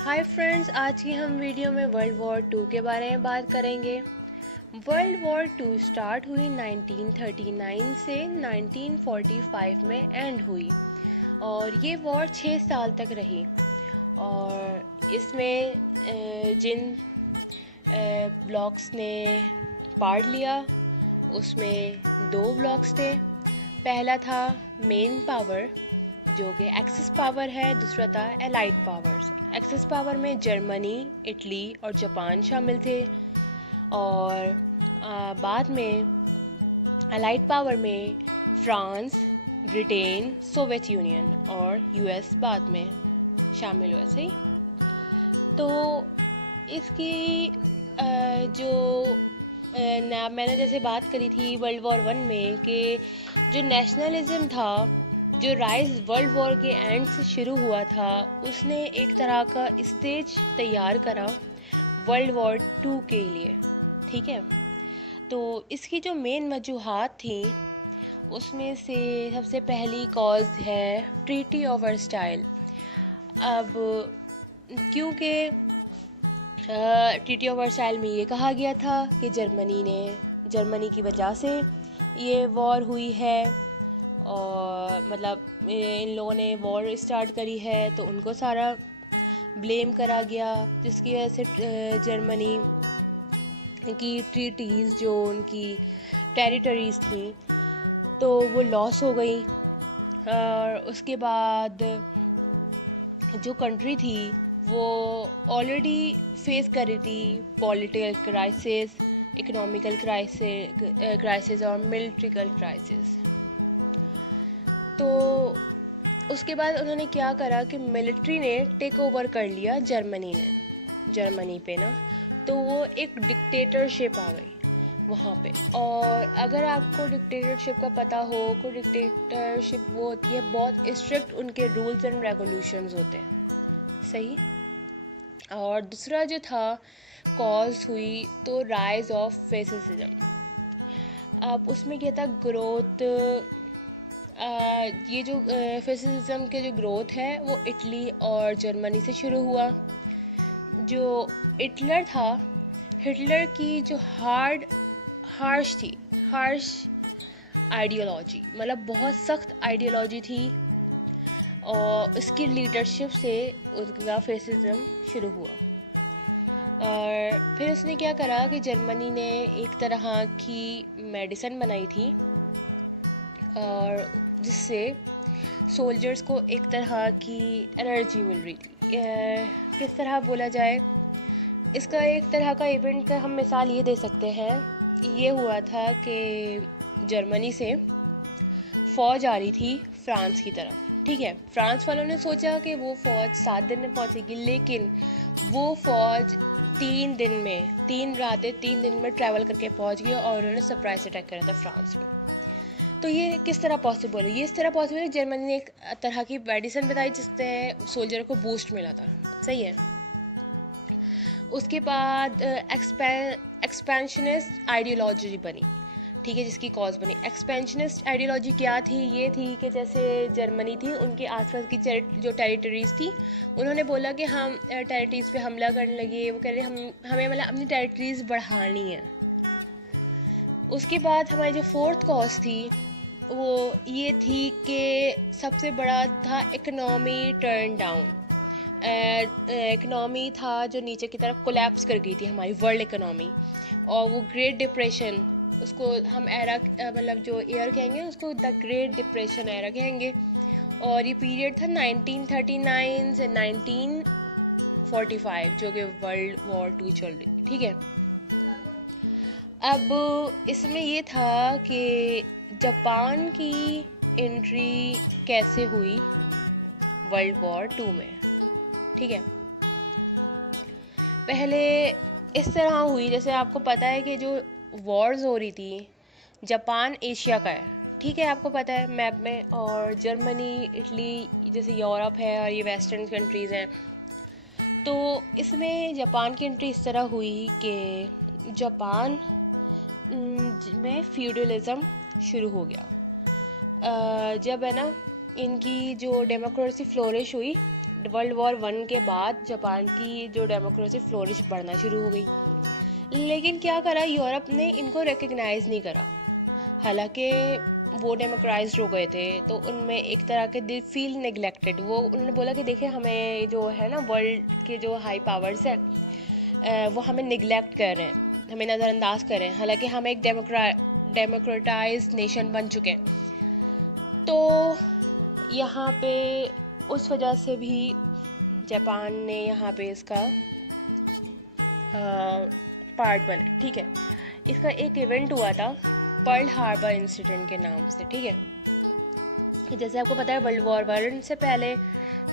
Hi friends, आज की हम वीडियो में वर्ल्ड वॉर टू के बारे में बात करेंगे। वर्ल्ड वॉर टू स्टार्ट हुई 1939 से 1945 में एंड हुई और ये वॉर 6 साल तक रही। और इसमें जिन ब्लॉक्स ने पार्ट लिया उसमें दो ब्लॉक्स थे। पहला था मेन पावर जो कि एक्सिस पावर है, दूसरा था एलाइड पावर्स। एक्सिस पावर में जर्मनी, इटली और जापान शामिल थे और बाद में एलाइड पावर में फ्रांस, ब्रिटेन, सोवियत यूनियन और यूएस बाद में शामिल हुए। सही। तो इसकी जो मैंने जैसे बात करी थी वर्ल्ड वॉर वन में कि जो नेशनलिज्म था, जो राइज वर्ल्ड वॉर के एंड से शुरू हुआ था, उसने एक तरह का स्टेज तैयार करा वर्ल्ड वॉर टू के लिए। ठीक है। तो इसकी जो मेन वजूहात थी उसमें से सबसे पहली कॉज है ट्रीटी ऑफ वर्साइल। अब क्योंकि ट्रीटी ऑफ वर्साइल में ये कहा गया था कि जर्मनी की वजह से ये वॉर हुई है और मतलब इन लोगों ने वॉर स्टार्ट करी है तो उनको सारा ब्लेम करा गया, जिसकी वजह से जर्मनी की ट्रीटीज़ जो उनकी टेरिटरीज़ थी तो वो लॉस हो गई। और उसके बाद जो कंट्री थी वो ऑलरेडी फेस कर रही थी पॉलिटिकल क्राइसिस, इकोनॉमिकल क्राइसिस और मिलिट्रिकल क्राइसिस। तो उसके बाद उन्होंने क्या करा कि मिलिट्री ने टेक ओवर कर लिया जर्मनी पे ना, तो वो एक डिक्टेटरशिप आ गई वहाँ पे। और अगर आपको डिक्टेटरशिप का पता हो, को डिक्टेटरशिप वो होती है बहुत स्ट्रिक्ट, उनके रूल्स एंड रेगुलेशंस होते हैं। सही। और दूसरा जो था कॉज हुई तो राइज ऑफ फेसिज्म। अब उसमें क्या था ग्रोथ, ये जो फेसिज्म के जो ग्रोथ है वो इटली और जर्मनी से शुरू हुआ। जो हिटलर की जो हार्श आइडियोलॉजी, मतलब बहुत सख्त आइडियोलॉजी थी और उसकी लीडरशिप से उसका फेसिज्म शुरू हुआ। और फिर उसने क्या करा कि जर्मनी ने एक तरह की मेडिसिन बनाई थी और जिससे सोल्जर्स को एक तरह की एनर्जी मिल रही थी। किस तरह बोला जाए, इसका एक तरह का इवेंट का हम मिसाल ये दे सकते हैं। ये हुआ था कि जर्मनी से फ़ौज आ रही थी फ्रांस की तरफ। ठीक है। फ्रांस वालों ने सोचा कि वो फ़ौज 7 दिन में पहुंचेगी, लेकिन वो फ़ौज 3 रातें 3 दिन में ट्रैवल करके पहुंच गई और उन्होंने सरप्राइज अटैक करा था फ्रांस में। तो ये किस तरह पॉसिबल है? ये इस तरह पॉसिबल है, जर्मनी ने एक तरह की मेडिसिन बताई जिससे सोल्जर को बूस्ट मिला था। सही है। उसके बाद एक्सपेंशनिस्ट आइडियोलॉजी बनी। ठीक है, जिसकी कॉज बनी एक्सपेंशनिस्ट आइडियोलॉजी। क्या थी? ये थी कि जैसे जर्मनी थी, उनके आसपास की जो टेरिटरीज़ थी, उन्होंने बोला कि हम टेरिटरीज़ पे हमला करने लगे। वो कह रहे हमें मतलब अपनी टेरिटरीज़ बढ़ानी है। उसके बाद हमारी जो फोर्थ कॉज थी वो ये थी कि सबसे बड़ा था इकोनॉमी टर्न डाउन। इकोनॉमी था जो नीचे की तरफ कोलैप्स कर गई थी हमारी वर्ल्ड इकोनॉमी। और वो ग्रेट डिप्रेशन, उसको हम एरा मतलब जो ईयर कहेंगे उसको द ग्रेट डिप्रेशन एरा कहेंगे। और ये पीरियड था 1939 से 1945 जो कि वर्ल्ड वॉर टू चल रही थी। ठीक है। अब इसमें ये था कि जापान की एंट्री कैसे हुई वर्ल्ड वॉर टू में। ठीक है। पहले इस तरह हुई, जैसे आपको पता है कि जो वॉर्स हो रही थी, जापान एशिया का है। ठीक है, आपको पता है मैप में, और जर्मनी, इटली जैसे यूरोप है और ये वेस्टर्न कंट्रीज़ हैं। तो इसमें जापान की एंट्री इस तरह हुई कि जापान में फ्यूडलिज्म शुरू हो गया। जब है ना इनकी जो डेमोक्रेसी फ्लोरिश हुई वर्ल्ड वॉर वन के बाद जापान की जो डेमोक्रेसी फ्लोरिश बढ़ना शुरू हो गई। लेकिन क्या करा, यूरोप ने इनको रिकग्नाइज़ नहीं करा। हालांकि वो डेमोक्राइज्ड हो गए थे, तो उनमें एक तरह के दे फील नेग्लेक्टेड। वो उन्होंने बोला कि देखिए हमें जो है ना वर्ल्ड के जो हाई पावर्स है वो हमें निगलेक्ट कर रहे हैं, हमें नज़रअंदाज कर रहे हैं, हालांकि हम एक डेमोक्रेटाइज्ड नेशन बन चुके हैं। तो यहाँ पे उस वजह से भी जापान ने यहाँ पे इसका पार्ट बने। ठीक है, इसका एक इवेंट हुआ था पर्ल हार्बर इंसिडेंट के नाम से। ठीक है, जैसे आपको पता है वर्ल्ड वॉर वन से पहले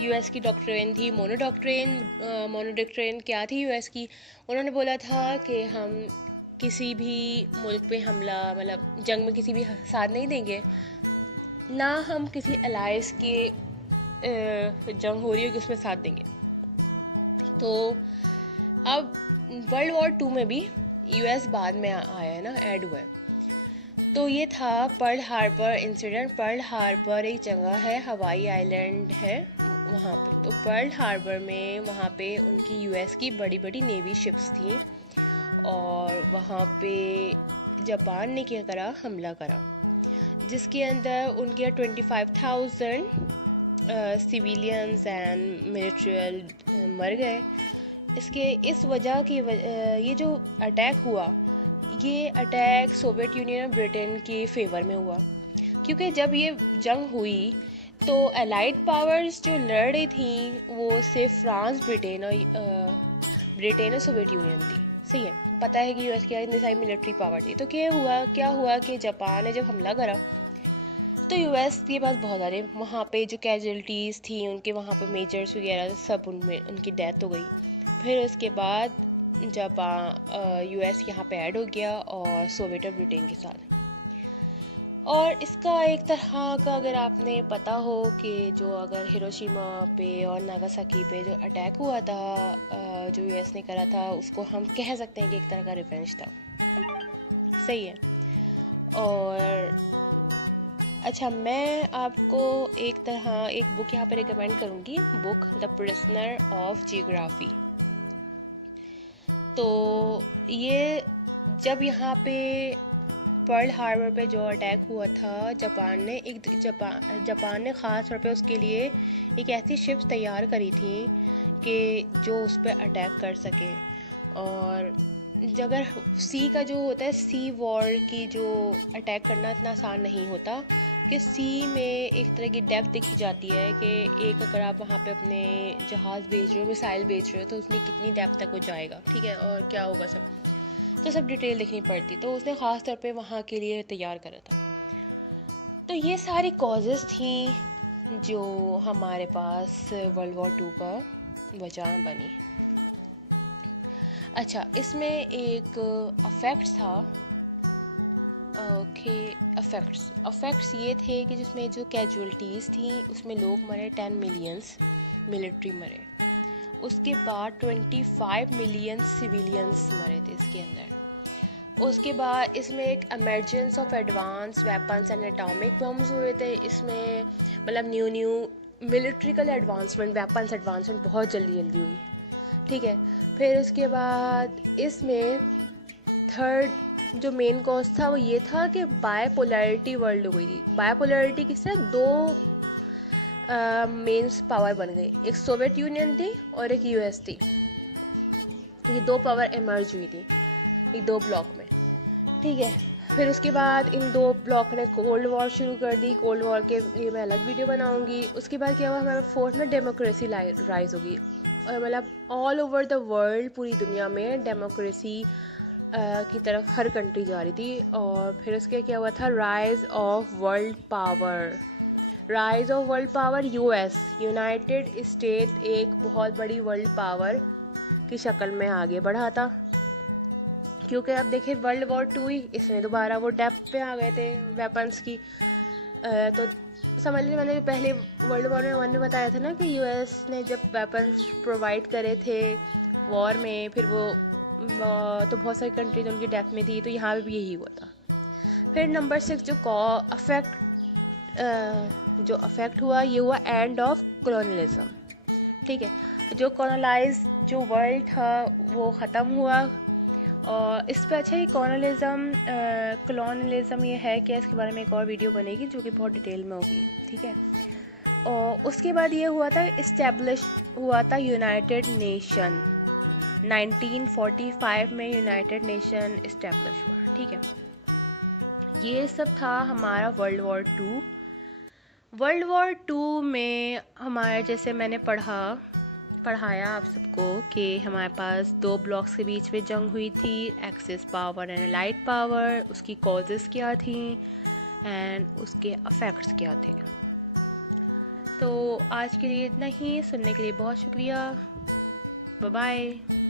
यूएस की डॉक्ट्रिन थी मोनो डॉक्ट्रिन क्या थी यूएस की? उन्होंने बोला था कि हम किसी भी मुल्क पे हमला, मतलब जंग में किसी भी साथ नहीं देंगे, ना हम किसी अलायंस के जंग हो रही होगी उसमें साथ देंगे। तो अब वर्ल्ड वॉर टू में भी यूएस बाद में आया है ना, ऐड हुआ है। तो ये था Pearl Harbor incident. Pearl Harbor एक जगह है, हवाई आइलैंड है वहाँ पे। तो पर्ल हार्बर में वहाँ पे उनकी यूएस की बड़ी बड़ी नेवी शिप्स थी, और वहाँ पे जापान ने क्या करा, हमला करा, जिसके अंदर उनके 25,000 सिविलियंस एंड मिलिट्री मर गए। इस वजह की ये जो अटैक हुआ, ये अटैक सोवियत यूनियन और ब्रिटेन के फेवर में हुआ, क्योंकि जब ये जंग हुई तो अलाइड पावर्स जो लड़ रही थी वो सिर्फ फ्रांस, ब्रिटेन और सोवियत यूनियन थी। सही है, पता है कि यूएस की इतनी सारी मिलिट्री पावर थी। तो क्या हुआ कि जापान ने जब हमला करा तो यूएस के पास बहुत सारे वहाँ पे जो कैजुअलिटीज़ थी उनके, वहाँ पे मेजर्स वगैरह सब उनमें उनकी डेथ हो गई। फिर उसके बाद जापान यूएस यहाँ पे ऐड हो गया और सोवियत और ब्रिटेन के साथ। और इसका एक तरह का अगर आपने पता हो कि जो अगर हिरोशिमा पे और नागासाकी पे जो अटैक हुआ था जो यूएस ने करा था, उसको हम कह सकते हैं कि एक तरह का रिवेंज था। सही है। और अच्छा, मैं आपको एक बुक यहाँ पे रिकमेंड करूँगी, book the prisoner of geography. तो ये जब यहाँ पे पर्ल हार्बर पे जो अटैक हुआ था, जापान ने ख़ास तौर पे उसके लिए एक ऐसी शिप्स तैयार करी थी कि जो उस पर अटैक कर सके। और अगर सी का जो होता है, सी वॉर की जो अटैक करना इतना आसान नहीं होता, कि सी में एक तरह की डेप्थ देखी जाती है कि एक अगर आप वहाँ पे अपने जहाज़ भेज रहे हो, मिसाइल भेज रहे हो, तो उसमें कितनी डेप्थ तक वो जाएगा। ठीक है, और क्या होगा सब डिटेल देखनी पड़ती। तो उसने ख़ास तौर पे वहाँ के लिए तैयार करा था। तो ये सारी कॉजेज़ थी जो हमारे पास वर्ल्ड वॉर टू का वजह बनी। अच्छा, इसमें एक अफेक्ट्स था। ओके, अफेक्ट्स ये थे कि जिसमें जो कैजुअलिटीज़ थी उसमें लोग मरे 10 मिलियंस मिलिट्री मरे। उसके बाद 25 मिलियन सिविलियंस मरे थे इसके अंदर। उसके बाद इसमें एक emergence of advance weapons and atomic bombs हुए थे। इसमें मतलब new military advancement, weapons advancement बहुत जल्दी हुई। ठीक है, फिर उसके बाद इसमें थर्ड जो मेन कॉज था वो ये था कि बायपोलैरिटी वर्ल्ड हो गई थी। बायपोलैरिटी किससे, दो मेंस पावर बन गई, एक सोवियत यूनियन थी और एक यूएस थी। ये दो पावर इमर्ज हुई थी एक दो ब्लॉक में। ठीक है, फिर उसके बाद इन दो ब्लॉक ने कोल्ड वॉर शुरू कर दी। कोल्ड वॉर के लिए मैं अलग वीडियो बनाऊंगी। उसके बाद क्या हुआ, हमारे फोर्थ में डेमोक्रेसी राइज होगी, और मतलब ऑल ओवर द वर्ल्ड, पूरी दुनिया में डेमोक्रेसी की तरफ हर कंट्री जा रही थी। और फिर उसके क्या हुआ था, rise of world power. US, United state, एक बहुत बड़ी वर्ल्ड पावर की शक्ल में आगे बढ़ा था। क्योंकि अब देखिए वर्ल्ड वॉर टू ही, इसमें दोबारा वो डेप्थ पे आ गए थे वेपन्स की। तो समझ लीजिए, मैंने पहले वर्ल्ड वॉर में वन में बताया था ना कि यूएस ने जब वेपन्स प्रोवाइड करे थे वॉर में, फिर वो तो बहुत सारी कंट्रीज उनकी डेथ में थी। तो यहाँ पे भी यही हुआ था। फिर नंबर 6 जो अफेक्ट हुआ, ये हुआ एंड ऑफ कॉलोनियलिज्म। ठीक है। जो कॉलोनाइज जो वर्ल्ड था वो ख़त्म हुआ। और इस पर अच्छा ही कॉलोनलिज्म ये है कि इसके बारे में एक और वीडियो बनेगी जो कि बहुत डिटेल में होगी, ठीक है। और उसके बाद ये हुआ था, इस्टेब्लिश हुआ था यूनाइटेड नेशन। 1945 में यूनाइटेड नेशन इस्टेब्लिश हुआ, ठीक है। ये सब था हमारा वर्ल्ड वॉर टू में हमारे, जैसे मैंने पढ़ाया आप सबको कि हमारे पास दो ब्लॉक्स के बीच में जंग हुई थी, axis power and light power. उसकी कॉजेज़ क्या थी एंड उसके अफेक्ट्स क्या थे। तो आज के लिए इतना ही। सुनने के लिए बहुत शुक्रिया। Bye bye.